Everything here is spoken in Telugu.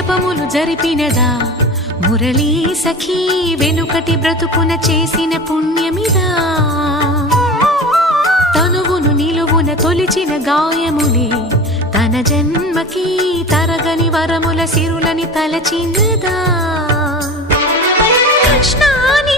జపములు జరిపినదా మురళీ సఖీ వెనుకటి బ్రతుకున చేసిన పుణ్యమిదా తనువును నిలువున తొలిచిన గాయములే తన జన్మకి తరగని వరముల సిరులని తలచినదా కృష్ణాని